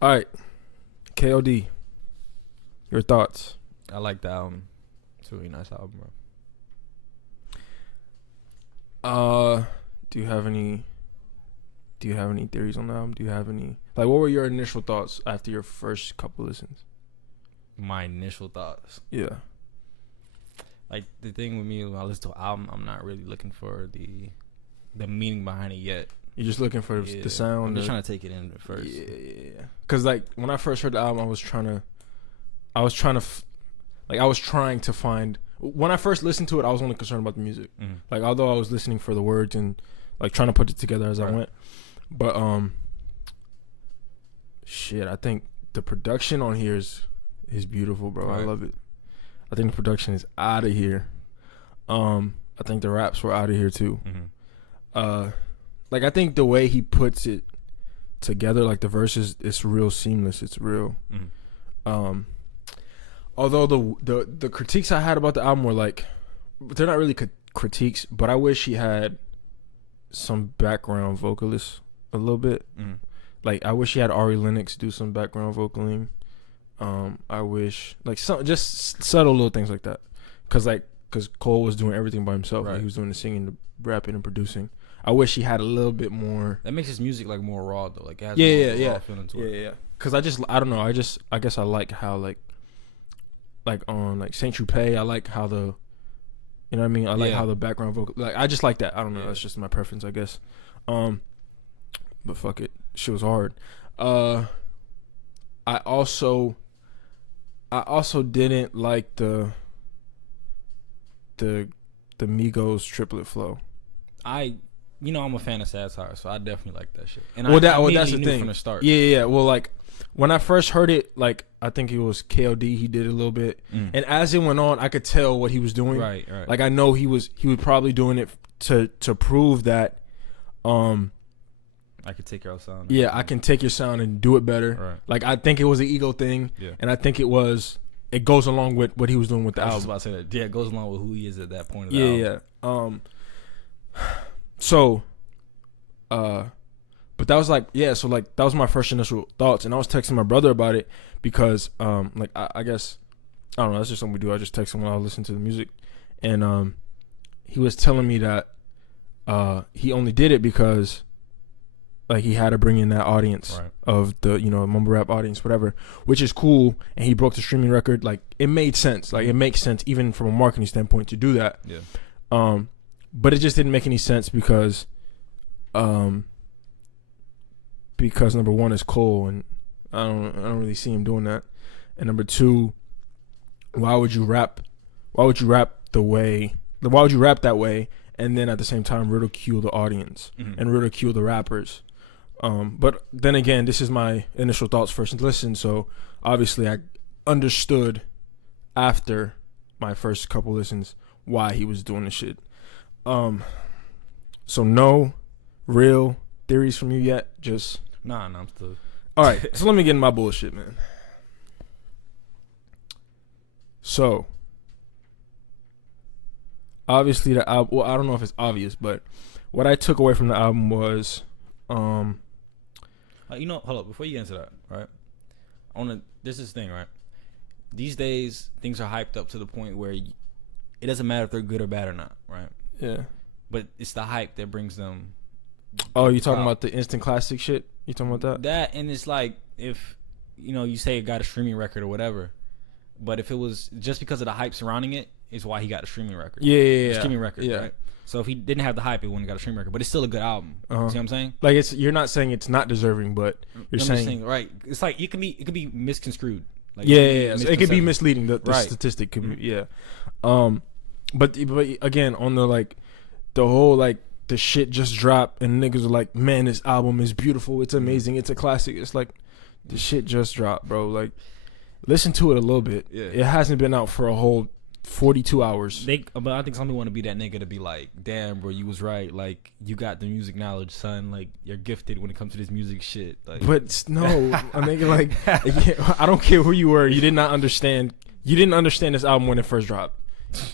All right, KOD. Your thoughts? I like the album. It's a really nice album, bro. Do you have any? Do you have any theories on the album? Do you have any? Like, what were your initial thoughts after your first couple listens? My initial thoughts. Yeah. Like, the thing with me when I listen to an album, I'm not really looking for the meaning behind it yet. You're just looking for the sound. I'm just trying to take it in first. Yeah. Cause like when I first heard the album, I was trying to find. When I first listened to it, I was only concerned about the music. Mm-hmm. Like, although I was listening for the words and like trying to put it together as I went, but shit, I think the production on here is beautiful, bro. Right. I love it. I think the production is out of here. I think the raps were out of here too. Mm-hmm. Like, I think the way he puts it together, like the verses, it's real seamless. It's real. Mm-hmm. Although the critiques I had about the album were like, they're not really critiques, but I wish he had some background vocalists a little bit. Mm-hmm. Like, I wish he had Ari Lennox do some background vocaling. I wish, like, some just subtle little things like that, cause Cole was doing everything by himself. Right. Like, he was doing the singing, the rapping, and producing. I wish he had a little bit more. That makes his music like more raw though. Like, it has Yeah. raw feeling to it. Yeah. Cause I don't know. I guess I like how like on like Saint Tropez, I like how the, you know what I mean? I like how the background vocal, like, I just like that. I don't know. That's just my preference, I guess. But fuck it. Shit was hard. I also didn't like the Migos triplet flow. I'm a fan of satire, so I definitely like that shit. And that's the thing from the start. Yeah. Well, like, when I first heard it, like, I think it was KOD. He did it a little bit, and as it went on, I could tell what he was doing. Right. Like, I know he was probably doing it to prove that, I could take your sound. yeah, I can take your sound and do it better. Right. Like, I think it was an ego thing, and I think it goes along with what he was doing with the I was album. just about to say that. Yeah, it goes along with who he is at that point of the album. So, but that was like, so like, that was my first initial thoughts, and I was texting my brother about it because, like, I guess, I don't know, that's just something we do. I just text him when I listen to the music, and he was telling me that he only did it because, like, he had to bring in that audience of the, mumble rap audience, whatever, which is cool, and he broke the streaming record. Like, it made sense. Like, it makes sense even from a marketing standpoint to do that. Yeah. But it just didn't make any sense because number one is Cole, and I don't really see him doing that. And number two, why would you rap that way and then at the same time ridicule the audience and ridicule the rappers? But then again, this is my initial thoughts first listen, so obviously I understood after my first couple listens why he was doing this shit. So no real theories from you yet? Just Nah, I'm still. All right, so let me get in my bullshit, man. So obviously the album, well, I don't know if it's obvious, but what I took away from the album was hold up, before you get into that, right? This is the thing, right? These days, things are hyped up to the point where it doesn't matter if they're good or bad or not, right? Yeah. But it's the hype that brings them. Oh, you talking about the instant classic shit? You talking about that? That, and it's like, if, you say it got a streaming record or whatever, but if it was just because of the hype surrounding it, is why he got a streaming record. Yeah. Streaming record, right? So if he didn't have the hype, it wouldn't have got a streaming record. But it's still a good album. See what I'm saying? Like, you're not saying it's not deserving, but you're saying right. It's like it could be misconstrued. Like, it could be misleading. The statistic could be But again, on the like the whole like the shit just dropped and niggas are like, man, this album is beautiful, it's amazing, it's a classic. It's like, the shit just dropped, bro. Like, listen to it a little bit. Yeah. It hasn't been out for a whole 42 hours. But I think some people want to be that nigga to be like, damn, bro, you was right. Like, you got the music knowledge, son. Like, you're gifted when it comes to this music shit. Like, but no, a nigga like, I don't care who you were. You did not understand. You didn't understand this album when it first dropped.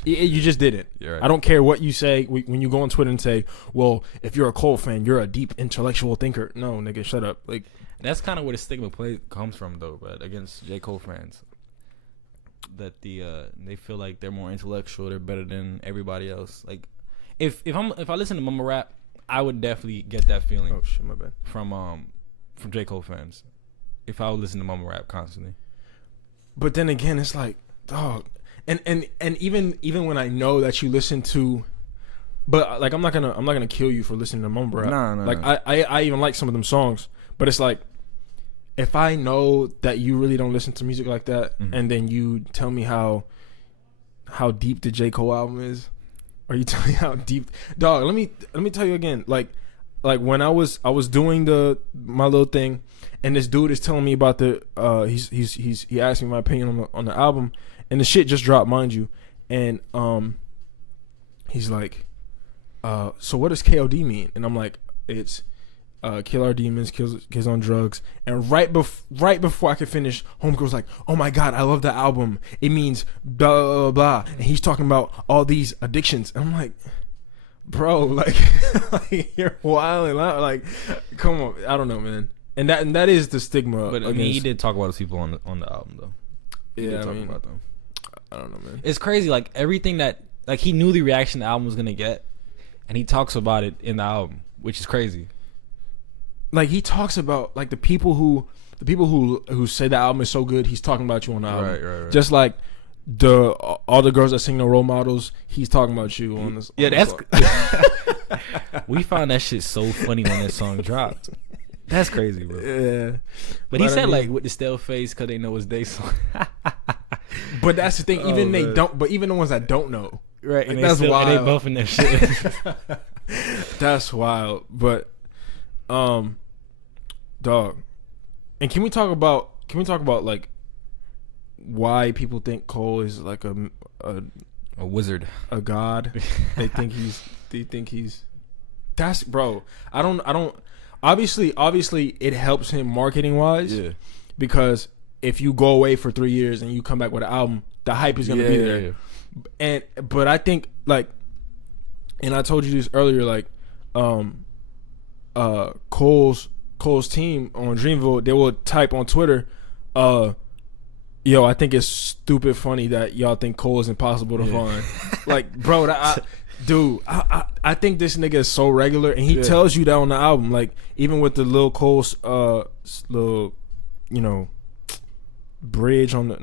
You just didn't. Right. I don't care what you say when you go on Twitter and say, well, if you're a Cole fan, you're a deep intellectual thinker. No, nigga, shut up. Like, That's kind of where the stigma comes from, though, but against J. Cole fans, that they feel like they're more intellectual, they're better than everybody else. Like, if I listen to mumble rap, I would definitely get that feeling. Oh shit, my bad. From J. Cole fans, if I would listen to mumble rap constantly. But then again, it's like, dog, and even when I know that you listen to, but like I'm not gonna kill you for listening to mumble rap. Nah. Like I even like some of them songs, but it's like, if I know that you really don't listen to music like that, and then you tell me how deep the J. Cole album is, or you tell me how deep, dog. Let me tell you again. Like when I was doing my little thing, and this dude is telling me about the he asked me my opinion on the album, and the shit just dropped, mind you, and he's like, so what does KOD mean? And I'm like, it's kill our demons, kids on drugs. And right before I could finish, homegirl was like, oh my god, I love the album. It means blah blah blah. And he's talking about all these addictions. And I'm like, bro, like, like you're wilding out. Like, come on, I don't know, man. And that is the stigma. But I mean, he did talk about those people on the album, though. Yeah, I mean, about them. I don't know, man. It's crazy. Like everything that, like, he knew the reaction the album was gonna get, and he talks about it in the album, which is crazy. Like, he talks about, like, the people who say the album is so good, he's talking about you on the album. Right. Just like all the girls that sing the role models, he's talking about you on this. Yeah, on that's. song. We found that shit so funny when that song dropped. That's crazy, bro. Yeah, but he said, like, with the stale face because they know it's their song. But that's the thing. Even they don't. But even the ones that don't know, right? Like, And that's wild. And they buffing their shit. That's wild. But, dog. And can we talk about like why people think Cole is like a wizard, a god? They think he's. That's, bro. I don't. Obviously, it helps him marketing wise. Yeah. Because if you go away for 3 years and you come back with an album, the hype is gonna be there. Yeah. But I think, like, and I told you this earlier, like, Cole's team on Dreamville, they will type on Twitter, yo, I think it's stupid funny that y'all think Cole is impossible to find. Like, bro, I think this nigga is so regular, and he tells you that on the album. Like, even with the Lil Cole's little, you know, bridge on the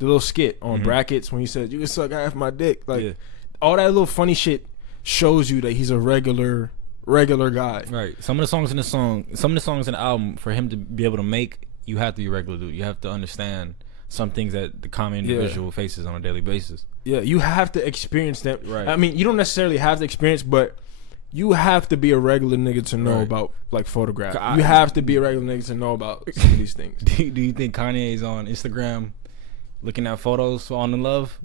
little skit on Brackets when he said, you can suck half my dick. Like, all that little funny shit shows you that he's a regular guy. Right. Some of the songs in the album, for him to be able to make, you have to be a regular dude. You have to understand some things that the common individual faces on a daily basis. Yeah, you have to experience them. Right. I mean, you don't necessarily have to experience, but you have to be a regular nigga to know about, like, Photograph. You have to be a regular nigga to know about some of these things. Do you think Kanye is on Instagram looking at photos for On in Love,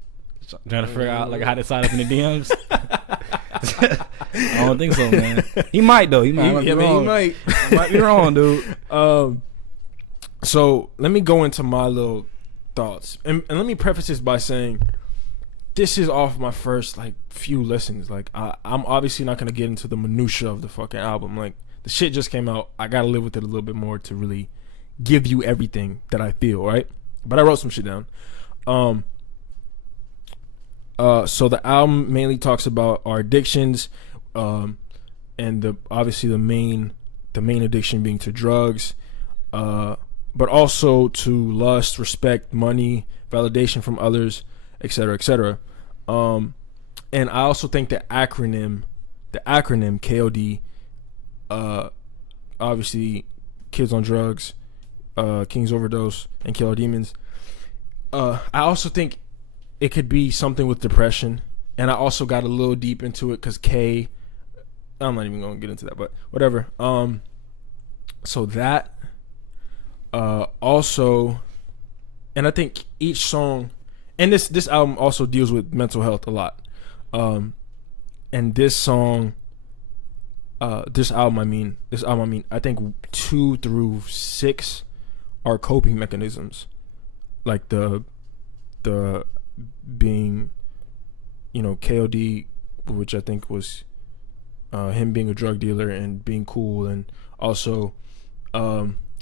trying to figure out, like, how to sign up in the DMs? I don't think so, man. He might, though. He might be wrong. He might be wrong, dude. So let me go into my little thoughts, and let me preface this by saying this is off my first, like, few listens. Like, I'm obviously not gonna get into the minutia of the fucking album. Like, the shit just came out. I gotta live with it a little bit more to really give you everything that I feel, right? But I wrote some shit down. So the album mainly talks about our addictions, and obviously the main addiction being to drugs, but also to lust, respect, money, validation from others, etc., etc. And I also think the acronym KOD, obviously Kids on Drugs, Kings Overdose, and Kill Our Demons. I also think it could be something with depression, and I also got a little deep into it because I'm not even gonna get into that, but whatever. So that. Also, and I think each song, and this album also deals with mental health a lot. And this album, I think 2 through 6 are coping mechanisms, like the being, you know, KOD, which I think was him being a drug dealer and being cool, and also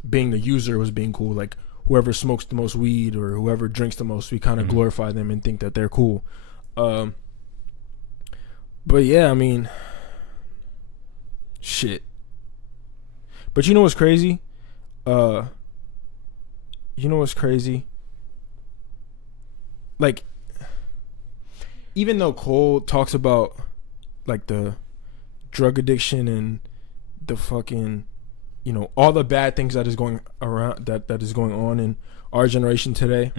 being the user was being cool. Like whoever smokes the most weed or whoever drinks the most, we kind of glorify them and think that they're cool. But yeah, I mean, shit. But you know what's crazy? Like, even though Cole talks about like the drug addiction and the fucking, you know, all the bad things that is going around, that is going on in our generation today,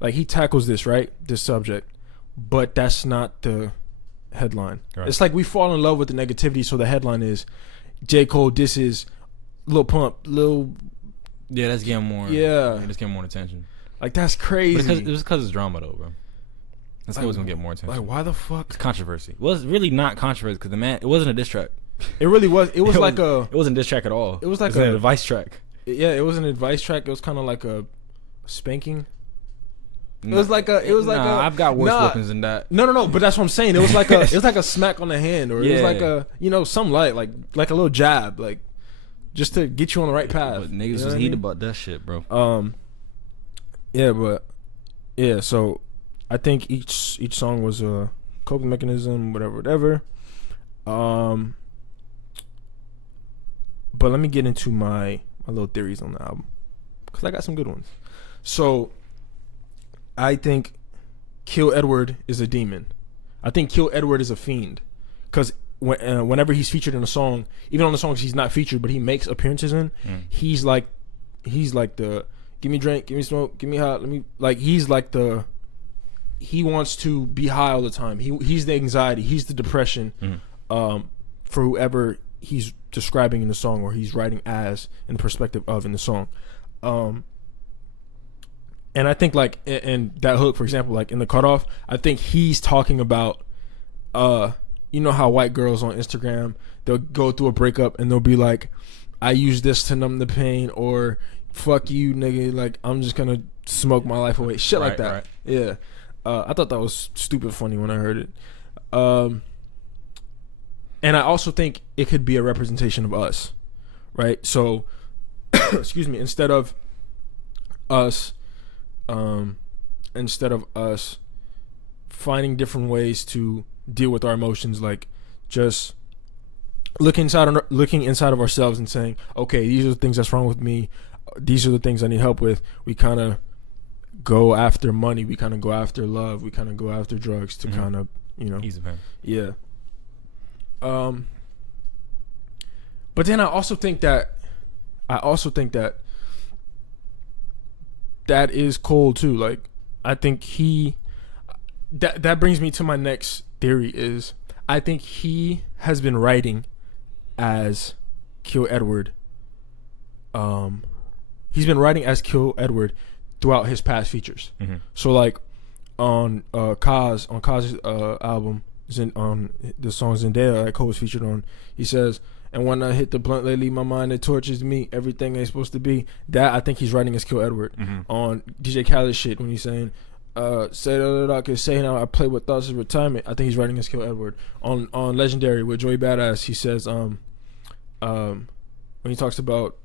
like he tackles this subject, but that's not the headline. Right. It's like we fall in love with the negativity, so the headline is J. Cole disses Lil Pump, Yeah, that's getting more. Yeah, that's getting more attention. Like that's crazy. But it was because it's drama, though, bro. That's always gonna get more attention. Like, why the fuck? It's controversy. Well, it's really not controversy because it wasn't a diss track. It really was. It wasn't a diss track at all. It was like an advice track. Yeah, it was an advice track. It was kind of like a spanking. I've got worse weapons than that. No. But that's what I'm saying. It was like a smack on the hand, or it was like a, you know, some light, like a little jab, like just to get you on the right path. But niggas was heated about that shit, bro. So I think each song was a coping mechanism, whatever. But let me get into my little theories on the album, because I got some good ones. So I think Kill Edward is a demon. I think Kill Edward is a fiend, because whenever he's featured in a song, even on the songs he's not featured but he makes appearances in, he's like the give me drink, give me smoke, give me hot, let me, like, he's like the, he wants to be high all the time. He's the anxiety, he's the depression, for whoever he's describing in the song, or he's writing as in the perspective of in the song. And I think, like, in that hook, for example, like in the Cutoff, I think he's talking about, you know how white girls on Instagram, they'll go through a breakup and they'll be like, I use this to numb the pain, or fuck you, nigga, like, I'm just gonna smoke my life away. Shit like that. Right. Yeah. I thought that was stupid funny when I heard it. And I also think it could be a representation of us, right? So, excuse me, instead of us finding different ways to deal with our emotions, like just looking inside of ourselves and saying, okay, these are the things that's wrong with me, these are the things I need help with, we kind of go after money, we kind of go after love, we kind of go after drugs to kind of, you know, ease the pain. Yeah. But then I also think that that is Cole too. Like, I think that brings me to my next theory is, I think he has been writing as Kill Edward. He's been writing as Kill Edward throughout his past features. So like on KOD's album, on the song Zendaya that Cole was featured on, he says, and when I hit the blunt lately, my mind, it tortures me, everything ain't supposed to be. That I think he's writing as Kill Edward. On DJ Khaled shit, when he's saying say that I could say now I play with thoughts of retirement, I think he's writing as Kill Edward. On Legendary with Joey Badass, he says when he talks about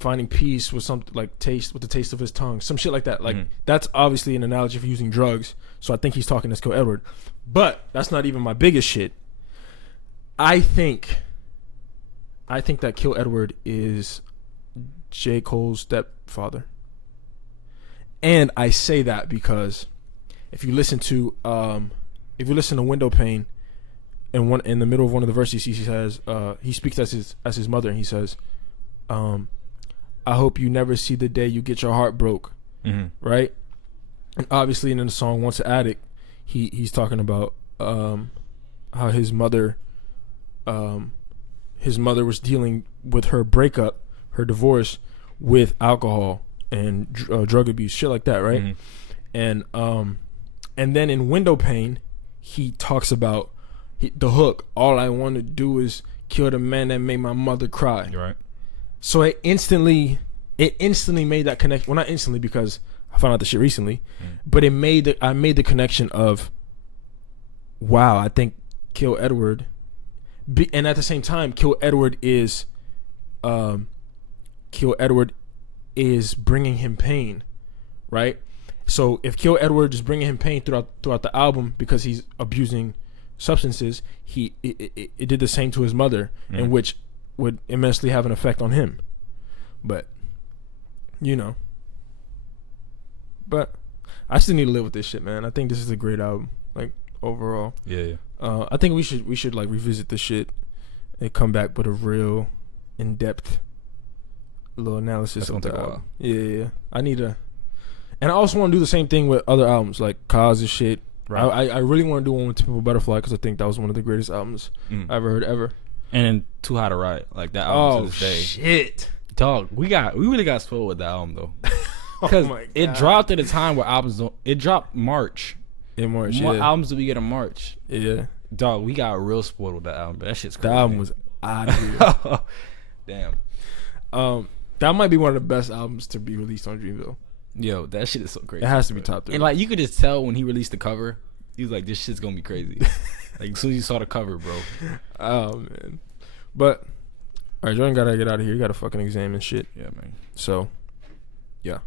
finding peace with something like the taste of his tongue, some shit like that. Like that's obviously an analogy for using drugs. So I think he's talking as Kill Edward. But that's not even my biggest shit. I think that Kill Edward is J. Cole's stepfather. And I say that because if you listen to Window Pane, and in the middle of one of the verses, he says he speaks as his mother, and he says, I hope you never see the day you get your heart broke. Right? And obviously in the song Once an Addict, he's talking about how his mother was dealing with her breakup, her divorce, with alcohol and drug abuse, shit like that, right? And then in Window Pane, he talks about the hook, all I want to do is kill the man that made my mother cry. Right. So it instantly made that connection. Well, not instantly, because I found out the shit recently, but I made the connection of, wow, I think Kill Edward, and at the same time, Kill Edward is Kill Edward is bringing him pain, right? So if Kill Edward is bringing him pain throughout the album because he's abusing substances, it did the same to his mother, in which would immensely have an effect on him. But but I still need to live with this shit, man. I think this is a great album, like overall. Yeah. I think we should like revisit this shit and come back with a real in-depth little analysis of the album. Yeah. I need to, and I also want to do the same thing with other albums like KOD and shit. Right. I really want to do one with Typical Butterfly because I think that was one of the greatest albums I ever heard ever. And then Too High to Ride, like that album to this day. Shit, dog. We really got spoiled with the album though, because it dropped at a time where albums don't. It dropped March. In March, What albums do we get in March? Yeah, dog. We got real spoiled with that album. But that shit's crazy. The album was out of here. Damn. That might be one of the best albums to be released on Dreamville. Yo, that shit is so crazy. It has to be top 3. And like you could just tell when he released the cover, he was like, "This shit's gonna be crazy." Like as soon as you saw the cover, bro. Oh man. But all right, Jordan gotta get out of here. You gotta fucking examine shit. Yeah, man. So, yeah.